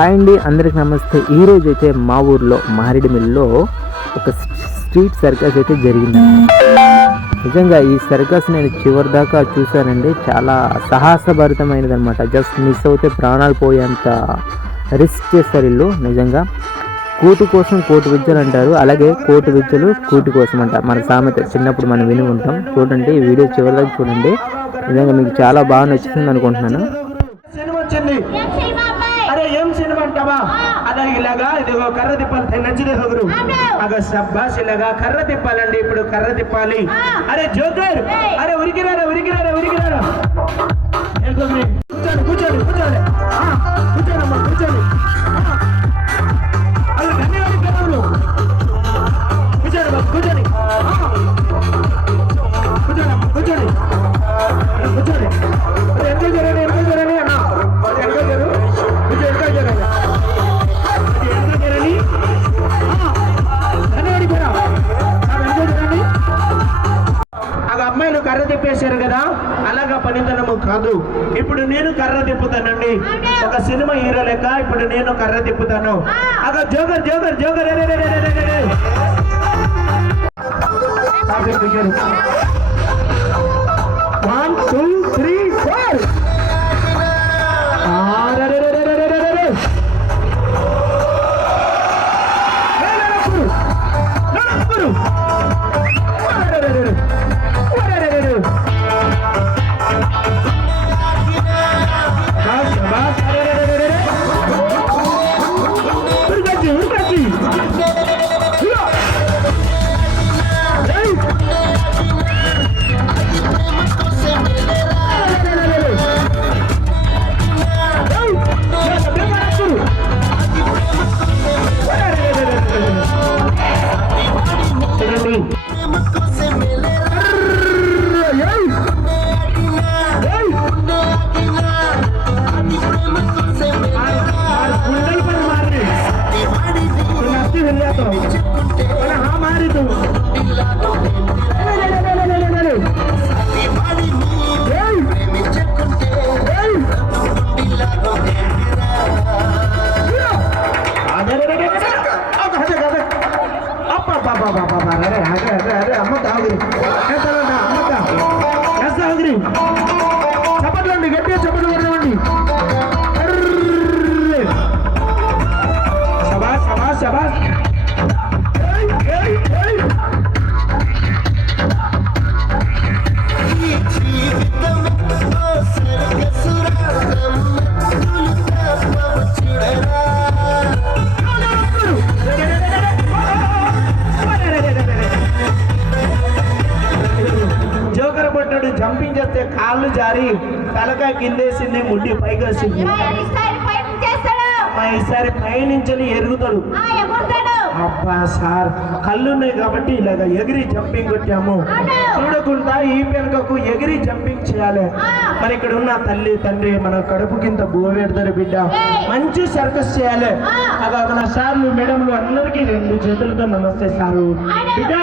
Hi అండి, అందరికి నమస్తే. ఈరోజు అయితే మా ఊర్లో మారేడుమిల్లిలో ఒక స్ట్రీట్ సర్కస్ అయితే జరిగింది. నిజంగా ఈ సర్కస్ నేను చివరి దాకా చూశానండి. చాలా సాహసభరితమైనది అనమాట. జస్ట్ మిస్ అవుతే ప్రాణాలు పోయేంత రిస్క్ చేస్తారు వీళ్ళు. నిజంగా కూటి కోసం కోటి విద్యలు అంటారు, అలాగే కోటి విద్యలు కూటి కోసం అంట మన సామెత చిన్నప్పుడు మనం విని ఉంటాం. చూడండి, ఈ వీడియో చివరి దాకా చూడండి. నిజంగా మీకు చాలా బాగా నచ్చుతుంది అనుకుంటున్నాను. అరే ఏం సినిమా అంటావా? అలా ఇలాగా ఇదిగో కర్ర తిప్పాలి, నచ్చిదే హోగురు అగ సబ్బాస్ ఇలాగా కర్ర తిప్పాలండి. ఇప్పుడు కర్ర తిప్పాలి. అరే జోకర్, అరే ఉరికిరారా ఉరికిరారా ఉరికిరారా. కూర్చోండి కూర్చోండి కూర్చోండి కూర్చోండమ్మా కూర్చోండి. అలా ధన్యవాదాలు పెద్దలు కూర్చోండి బాబు కూర్చోండి కూర్చోండమ్మా కూర్చోండి కూర్చోండి. ఎంత జరగండి ఎంత జరగండి అన్న ఎంత జరుగు అమ్మాయిలు కర్ర తిప్పేశారు కదా, అలాగా పనితనము కాదు. ఇప్పుడు నేను కర్ర తిప్పుతానండి, ఒక సినిమా హీరో లెక్క. ఇప్పుడు నేను కర్ర తిప్పుతాను. అగా జోగర్ జోగర్ జోగర్ 1 2 3 4 చప్పట్లండి, గట్టిగా చప్పట్లు కొడదామండి. శబాష్ శబాష్ శబాష్. జంపింగ్ చేస్తే కాళ్ళు జారి తలకాయ కిందేసింది, ముడ్డి పైకి వచ్చింది. ఈసారి పైనుంచి ఎరుగుతాడు. అబ్బా సార్, కళ్ళున్నాయి కాబట్టి ఇలాగ ఎగిరి జంపింగ్ కొట్టాము. చూడకుండా ఈ వెనుకకు ఎగిరి జంపింగ్ చేయాలి. మరి ఇక్కడ ఉన్న తల్లి తండ్రి మన కడుపు కింద బోవెడతారు బిడ్డ. మంచి సర్కస్ చేయాలి. అలా మన సార్లు మేడంలు అందరికీ 2 చేతులతో నమస్తే సారు. బిడ్డ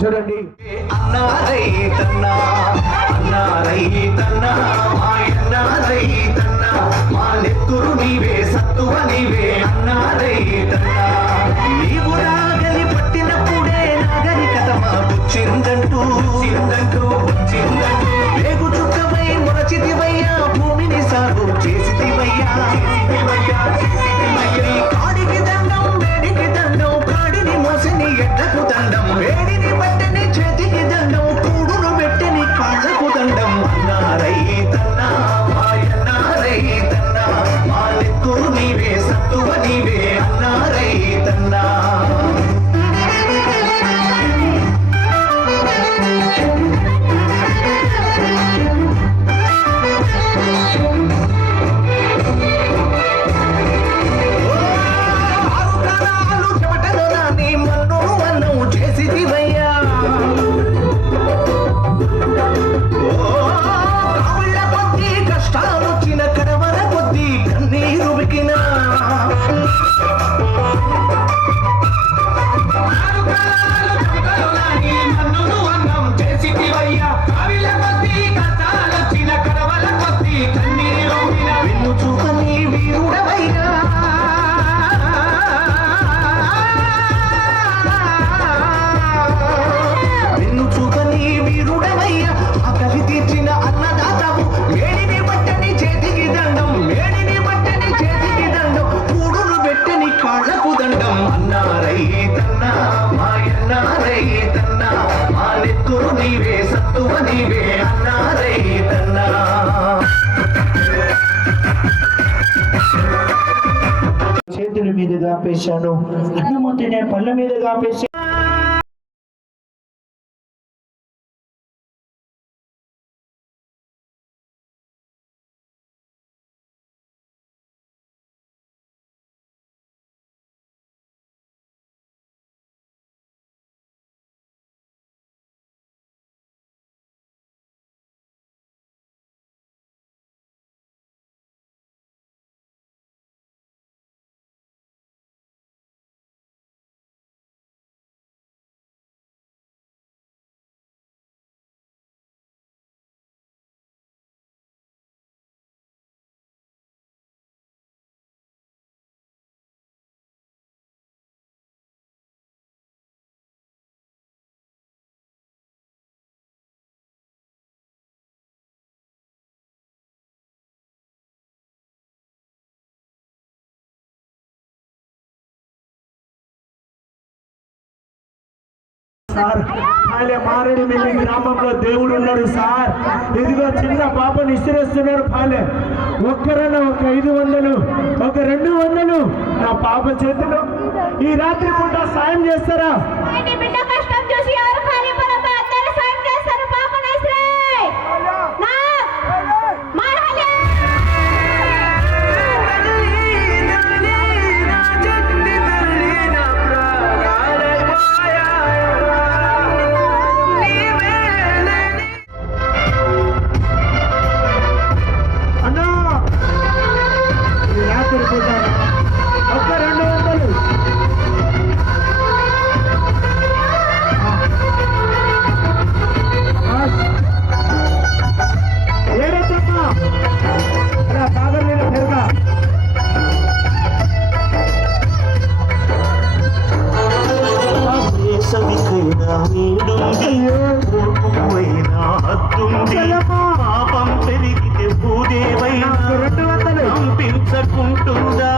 చూడండి. అన్నా రైతన్నా అన్నా రైతన్నా మాయన్నా రైతన్నా మా నెత్తురు నీవే సత్తువ నీవే అన్నా రైతన్నా నీవు రాగలి పట్టినప్పుడే నాగరికత మాకొచ్చిందంటూ వచ్చిందంటూ వేగు చుక్కమై మొరచితివయ్యా భూమిని సాగు చేసితివయ్యా నీ కాడికి దండం వేడికి దండం కాడిని మోసిని ఎడ్లకు దండం వేడిని పట్టని చేతికి దండం కూడును పెట్టని కాళ్ళకు దండం అన్నా రైతన్నా మాయన్నా రైతన్నా మా నెత్తురు నీవే సత్తువ నీవే అన్నా రైతన్నా నీవే సత్తువ నీవే అన్నా రైతన్నా చేతుల మీదుగా పేశాను అన్నమూతినే పళ్ళ మీదుగా పేశాను. సార్ ఆయన మారేడుమిల్లి గ్రామంలో దేవుడు ఉన్నాడు సార్. ఇదిగో చిన్న పాపను ఇసిరేస్తున్నారు పాలే. ఒక్కరన్నా ఒక 500 ఒక 200 నా పాప చేతిలో ఈ రాత్రి పూట సాయం చేస్తారా? పాపం పెరిగితే భూదేవైనా పంపించకుంటుందా